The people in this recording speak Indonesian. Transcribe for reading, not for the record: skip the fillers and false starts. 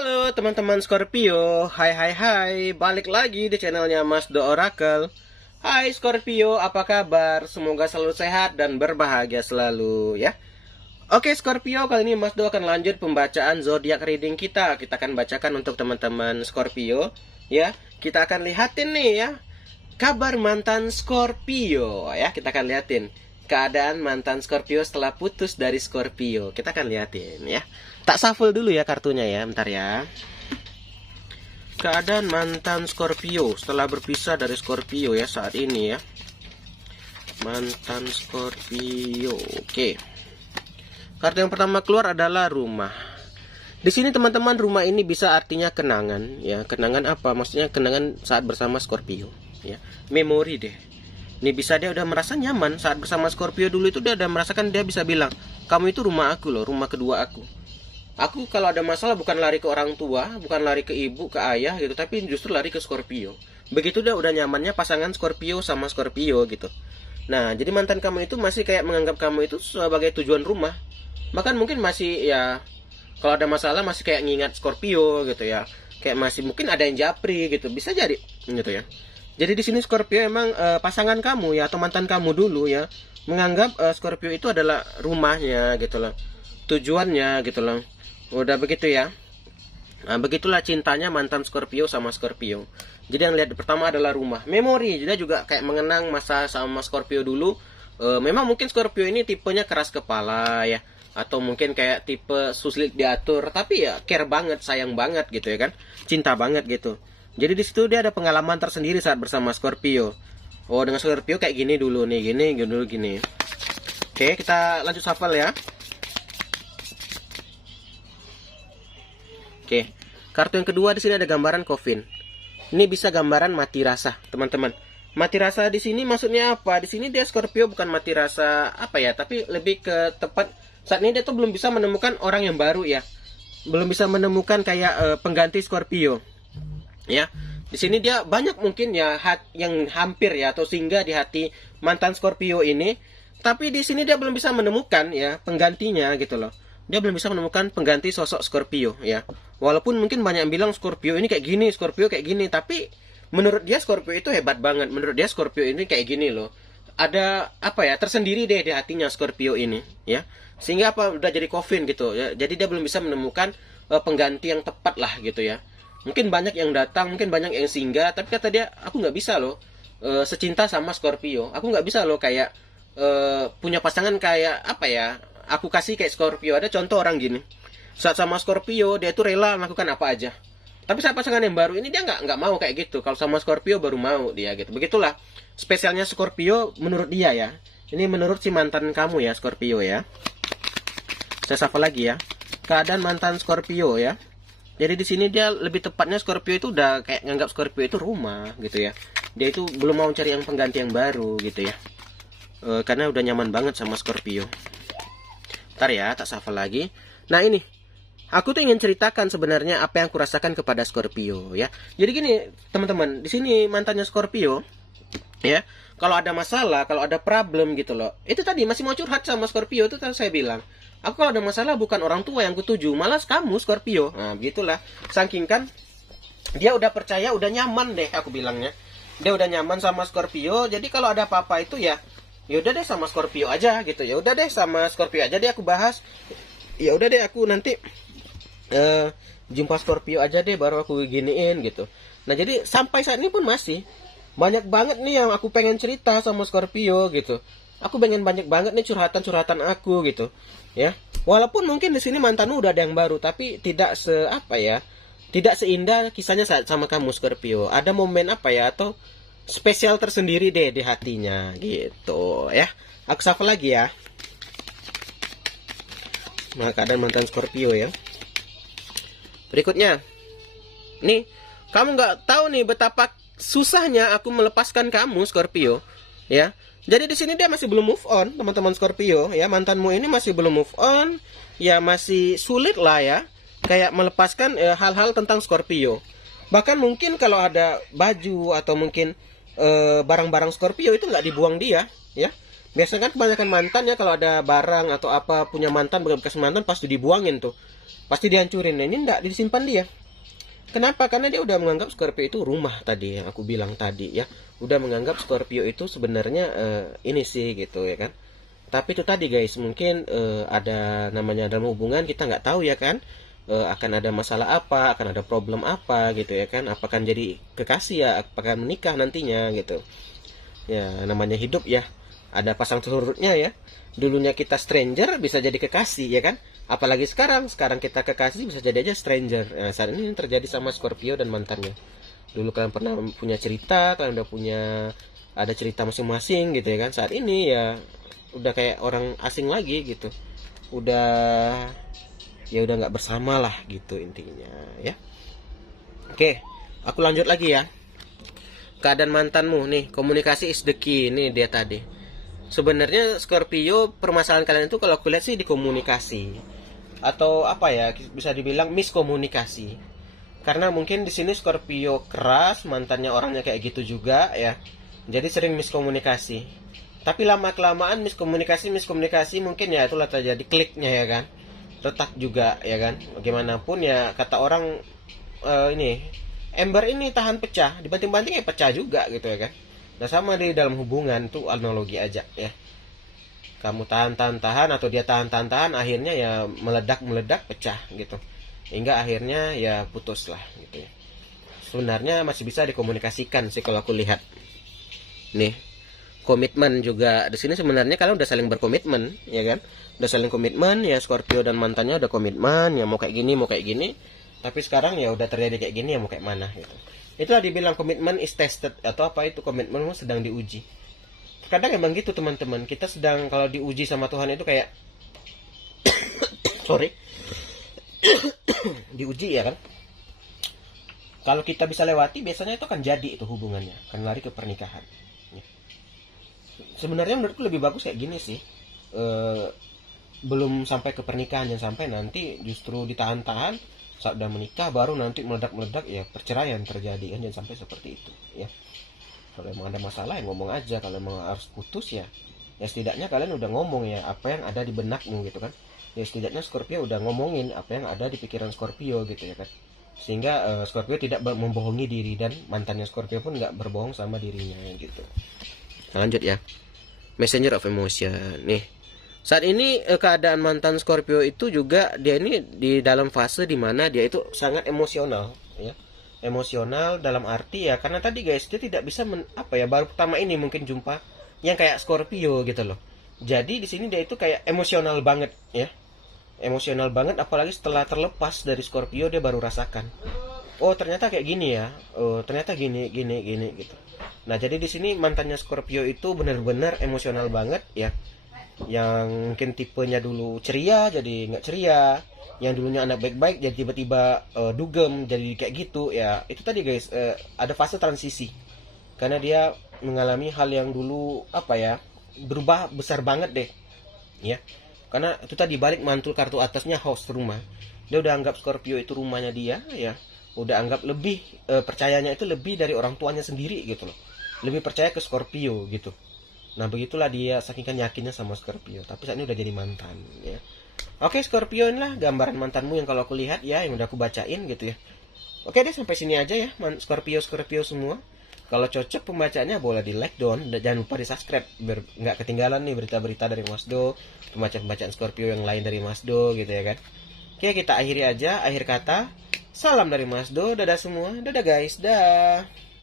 Halo teman-teman Scorpio, hai, balik lagi di channelnya Mas Do Oracle. Hai Scorpio, apa kabar? Semoga selalu sehat dan berbahagia selalu ya. Oke Scorpio, kali ini Mas Do akan lanjut pembacaan zodiak reading kita. Kita akan bacakan untuk teman-teman Scorpio ya. Kita akan lihatin nih ya, kabar mantan Scorpio ya. Kita akan lihatin keadaan mantan Scorpio setelah putus dari Scorpio. Kita akan lihatin ya. Tak shuffle dulu ya kartunya ya, bentar ya. Keadaan mantan Scorpio setelah berpisah dari Scorpio ya saat ini ya. Mantan Scorpio. Oke. Kartu yang pertama keluar adalah rumah. Di sini teman-teman, rumah ini bisa artinya kenangan ya. Kenangan apa? Maksudnya kenangan saat bersama Scorpio ya. Memori deh. Ini bisa dia udah merasa nyaman saat bersama Scorpio dulu, itu dia udah merasakan, dia bisa bilang, "Kamu itu rumah aku loh, rumah kedua aku. Aku kalau ada masalah bukan lari ke orang tua, bukan lari ke ibu, ke ayah gitu, tapi justru lari ke Scorpio." Begitu dia udah nyamannya pasangan Scorpio sama Scorpio gitu. Nah, jadi mantan kamu itu masih kayak menganggap kamu itu sebagai tujuan rumah. Bahkan mungkin masih ya, kalau ada masalah masih kayak ngingat Scorpio gitu ya. Kayak masih mungkin ada yang japri gitu, bisa jadi gitu ya. Jadi di sini Scorpio emang pasangan kamu ya, atau mantan kamu dulu ya, menganggap Scorpio itu adalah rumahnya gitu loh. Tujuannya gitu loh. Udah begitu ya. Nah, begitulah cintanya mantan Scorpio sama Scorpio. Jadi yang lihat pertama adalah rumah, memori. Jadi juga kayak mengenang masa sama Scorpio dulu. Memang mungkin Scorpio ini tipenya keras kepala ya, atau mungkin kayak tipe sulit diatur, tapi ya care banget, sayang banget gitu ya kan, cinta banget gitu. Jadi di situ dia ada pengalaman tersendiri saat bersama Scorpio. Oh, dengan Scorpio kayak gini dulu nih, gini. Oke, kita lanjut shuffle ya. Oke, kartu yang kedua di sini ada gambaran coffin. Ini bisa gambaran mati rasa, teman-teman. Mati rasa di sini maksudnya apa? Di sini dia Scorpio bukan mati rasa apa ya, tapi lebih ke tepat saat ini dia tuh belum bisa menemukan orang yang baru ya. Belum bisa menemukan kayak pengganti Scorpio. Ya. Di sini dia banyak mungkin ya yang hampir ya atau singgah di hati mantan Scorpio ini, tapi di sini dia belum bisa menemukan ya penggantinya gitu loh. Dia belum bisa menemukan pengganti sosok Scorpio ya. Walaupun mungkin banyak yang bilang Scorpio ini kayak gini, Scorpio kayak gini, tapi menurut dia Scorpio itu hebat banget. Menurut dia Scorpio ini kayak gini loh. Ada apa ya, tersendiri deh di hatinya Scorpio ini ya. Sehingga apa, udah jadi coffin gitu ya. Jadi dia belum bisa menemukan pengganti yang tepat lah gitu ya. Mungkin banyak yang datang, mungkin banyak yang singgah, tapi kata dia, aku nggak bisa loh secinta sama Scorpio. Aku nggak bisa loh kayak punya pasangan kayak apa ya, aku kasih kayak Scorpio. Ada contoh orang gini, saat sama Scorpio dia itu rela melakukan apa aja, tapi saat pasangan yang baru ini dia nggak mau kayak gitu. Kalau sama Scorpio baru mau dia gitu. Begitulah spesialnya Scorpio menurut dia ya. Ini menurut si mantan kamu ya Scorpio ya. Saya sapa lagi ya, keadaan mantan Scorpio ya. Jadi di sini dia lebih tepatnya Scorpio itu udah kayak nganggap Scorpio itu rumah gitu ya. Dia itu belum mau cari yang pengganti yang baru gitu ya. Karena udah nyaman banget sama Scorpio. Ntar ya, tak shuffle lagi. Nah ini, aku tuh ingin ceritakan sebenarnya apa yang aku rasakan kepada Scorpio ya. Jadi gini teman-teman, di sini mantannya Scorpio ya. Kalau ada masalah, kalau ada problem gitu loh, itu tadi masih mau curhat sama Scorpio, itu tadi saya bilang, aku kalau ada masalah bukan orang tua yang kutuju, malas kamu Scorpio. Nah begitulah, saking kan dia udah percaya, udah nyaman deh aku bilangnya. Dia udah nyaman sama Scorpio, jadi kalau ada apa-apa itu ya udah deh sama Scorpio aja gitu. Ya udah deh sama Scorpio aja deh aku bahas. Ya udah deh aku nanti jumpa Scorpio aja deh baru aku giniin gitu. Nah jadi sampai saat ini pun masih banyak banget nih yang aku pengen cerita sama Scorpio gitu. Aku pengen banyak banget nih curhatan-curhatan aku gitu. Ya. Walaupun mungkin di sini mantanmu udah ada yang baru, tapi tidak apa ya? Tidak seindah kisahnya saat sama kamu Scorpio. Ada momen apa ya, atau spesial tersendiri deh di hatinya gitu ya. Aku shuffle lagi ya. Nah, keadaan mantan Scorpio ya. Berikutnya. Nih, kamu nggak tahu nih betapa susahnya aku melepaskan kamu Scorpio ya. Jadi di sini dia masih belum move on, teman-teman Scorpio ya. Mantanmu ini masih belum move on, ya masih sulit lah ya, kayak melepaskan hal-hal tentang Scorpio. Bahkan mungkin kalau ada baju atau mungkin barang-barang Scorpio itu nggak dibuang dia ya. Biasanya kan kebanyakan mantan ya, kalau ada barang atau apa punya mantan, bekas mantan, pasti dibuangin tuh. Pasti dihancurin. Nah, ini enggak, disimpan dia. Kenapa? Karena dia udah menganggap Scorpio itu rumah tadi yang aku bilang tadi ya. Udah menganggap Scorpio itu sebenarnya ini sih gitu ya kan. Tapi itu tadi guys, mungkin ada namanya dalam hubungan kita nggak tahu ya kan. Akan ada masalah apa, akan ada problem apa gitu ya kan. Apakah jadi kekasih ya, apakah menikah nantinya gitu. Ya namanya hidup ya, ada pasang surutnya ya. Dulunya kita stranger bisa jadi kekasih ya kan. Apalagi sekarang kita kekasih bisa jadi aja stranger. Nah, saat ini terjadi sama Scorpio dan mantannya. Dulu kalian pernah punya cerita, kalian udah punya ada cerita masing-masing gitu ya kan. Saat ini ya udah kayak orang asing lagi gitu. Udah ya udah nggak bersama lah gitu intinya ya. Oke, aku lanjut lagi ya. Keadaan mantanmu nih, komunikasi is the key. Nih dia tadi. Sebenarnya Scorpio, permasalahan kalian itu kalau aku lihat sih di komunikasi, atau apa ya, bisa dibilang miskomunikasi. Karena mungkin di sini Scorpio keras, mantannya orangnya kayak gitu juga ya. Jadi sering miskomunikasi. Tapi lama kelamaan miskomunikasi mungkin ya itulah terjadi kliknya ya kan. Retak juga ya kan. Bagaimanapun ya kata orang ini ember ini tahan pecah, dibanting-banting ya pecah juga gitu ya kan. Nah sama di dalam hubungan tuh analogi aja ya. Kamu tahan atau dia tahan, akhirnya ya meledak pecah gitu. Hingga akhirnya ya putus lah gitu ya. Sebenarnya masih bisa dikomunikasikan sih kalau aku lihat. Nih, komitmen juga di sini sebenarnya kalian udah saling berkomitmen ya kan. Udah saling komitmen ya, Scorpio dan mantannya udah komitmen ya, mau kayak gini. Tapi sekarang ya udah terjadi kayak gini ya, mau kayak mana gitu. Itulah dibilang komitmen is tested, atau apa itu, komitmenmu sedang diuji. Kadang emang gitu teman-teman, kita sedang kalau diuji sama Tuhan itu kayak sorry diuji ya kan. Kalau kita bisa lewati biasanya itu kan jadi itu hubungannya, kan lari ke pernikahan ya. Sebenarnya menurutku lebih bagus kayak gini sih, belum sampai ke pernikahan, jangan sampai nanti justru ditahan-tahan saat udah menikah baru nanti meledak-meledak ya perceraian terjadi kan. Jangan sampai seperti itu ya. Kalau emang ada masalah ya ngomong aja. Kalau emang harus putus ya setidaknya kalian udah ngomong ya apa yang ada di benakmu gitu kan. Ya setidaknya Scorpio udah ngomongin apa yang ada di pikiran Scorpio gitu ya kan. Sehingga Scorpio tidak membohongi diri, dan mantannya Scorpio pun nggak berbohong sama dirinya gitu. Nah, lanjut ya. Messenger of Emotion nih. Saat ini keadaan mantan Scorpio itu juga dia ini di dalam fase dimana dia itu sangat emosional ya. Emosional dalam arti ya karena tadi guys dia tidak bisa baru pertama ini mungkin jumpa yang kayak Scorpio gitu loh. Jadi di sini dia itu kayak emosional banget ya. Emosional banget, apalagi setelah terlepas dari Scorpio dia baru rasakan. Oh, ternyata kayak gini ya. Oh, ternyata gini gitu. Nah, jadi di sini mantannya Scorpio itu benar-benar emosional banget ya. Yang mungkin tipenya dulu ceria jadi nggak ceria, yang dulunya anak baik-baik jadi tiba-tiba dugem jadi kayak gitu ya. Itu tadi guys, ada fase transisi karena dia mengalami hal yang dulu berubah besar banget deh ya. Karena itu tadi balik mantul kartu atasnya host, rumah. Dia udah anggap Scorpio itu rumahnya dia ya. Udah anggap lebih percayanya itu lebih dari orang tuanya sendiri gitu loh. Lebih percaya ke Scorpio gitu. Nah begitulah dia saking yakinnya sama Scorpio. Tapi saat ini udah jadi mantan ya. Oke Scorpio, inilah gambaran mantanmu yang kalau aku lihat ya, yang udah aku bacain gitu ya. Oke deh, sampai sini aja ya Scorpio semua. Kalau cocok pembacaannya boleh di like dan jangan lupa di subscribe biar nggak ketinggalan nih berita-berita dari Mas Do, pembacaan Scorpio yang lain dari Mas Do gitu ya kan. Oke, kita akhiri aja, akhir kata. Salam dari Mas Do, dadah semua, dadah guys, dah.